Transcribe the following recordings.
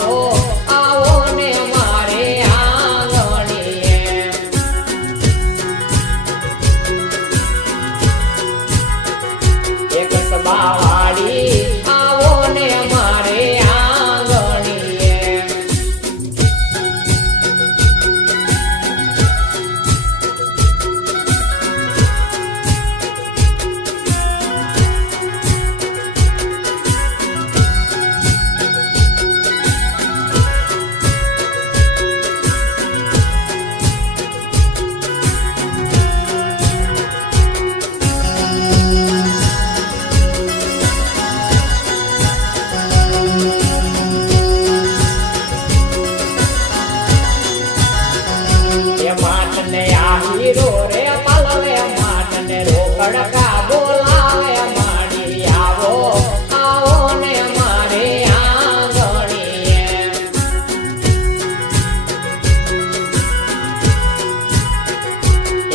આવો આવો ને મારે આંગણીએ એક સબાવાડી આવો ને મારે આંગણીએ માટને આહીરો રે પાલવે માટને રોકડકા બોલાવે માડી આવો આવો ને મારે આંગણીએ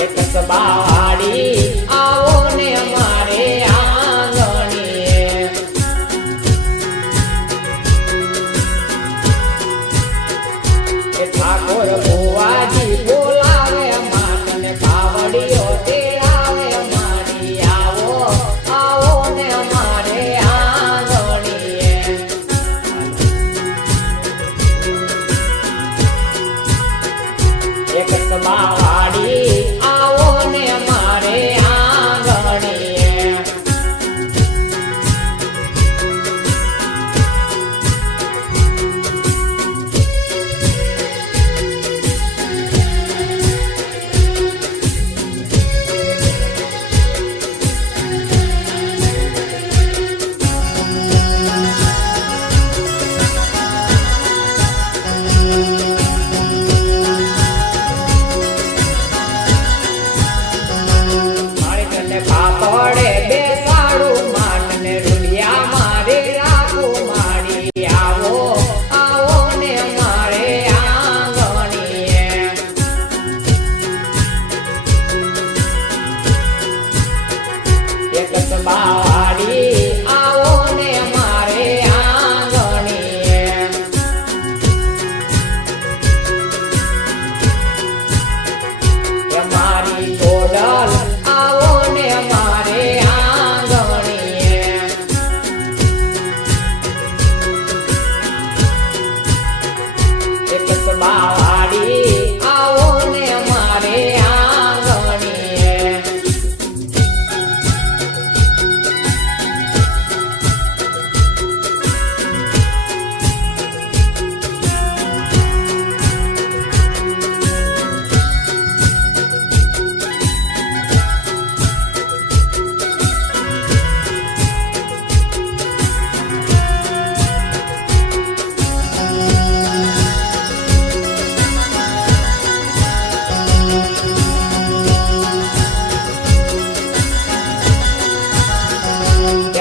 એક સબાવાડી આવો ને મારે આંગણીએ ઠાકોર ભુવાજી બોલાવે માટને કાવડીઓ તેડાવે મારી આવો આવો ને મારે આંગણીએ એક સબાવાડી આવો ને મારે આંગણીએ પાપડે બેસાડું માટને રૂડિયા મારે રાખું માડી આવો આવો ને મારે આંગણીએ એક સબાવાડી આવો ને મારે આંગણીએ મારી ગોડલ આવો ને મારે આંગણીએ એક સબાવાડી આવો ને મારે આંગણીએ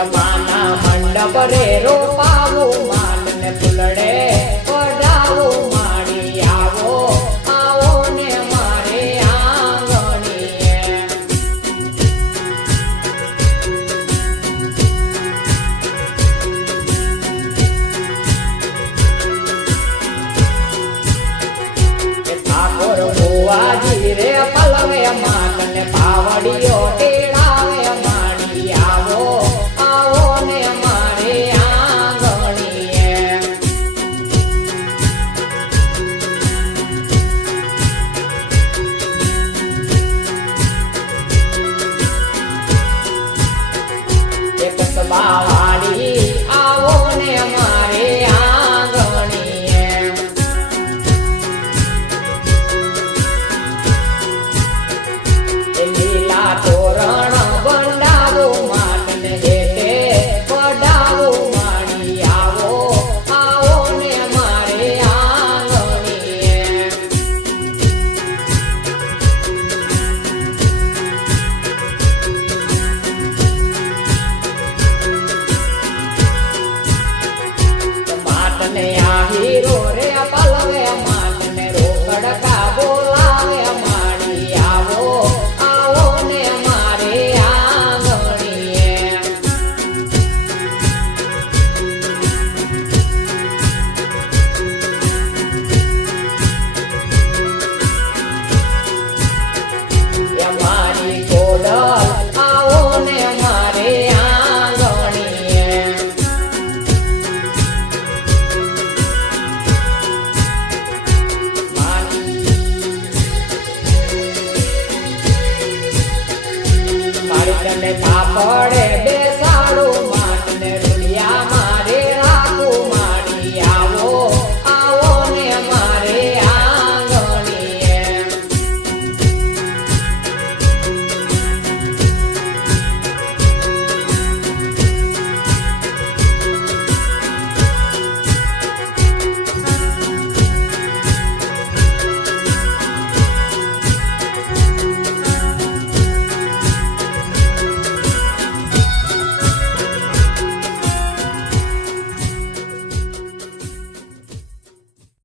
મંડપ રે રોપાવું માટને ફૂલડે પડાવું માડી આવો આવો ને મારે આંગણીએ ઠાકોર ભુવાજી રે પલવે માટને પાવડીઓ તેડાવે માડી આવો આવો ને મારે આંગણીએ એક સબાવાડી આવો ને મારે આંગણીએ લીલા તોરણ બંડાવું માટને હેઠે પડાવું માડી આવો આવો ને મારે આંગણીએ માટને આહીરો રે પાલવે માટને રોકડકા બોલાવે માડી આવો આવો ને મારે આંગણીએ પડે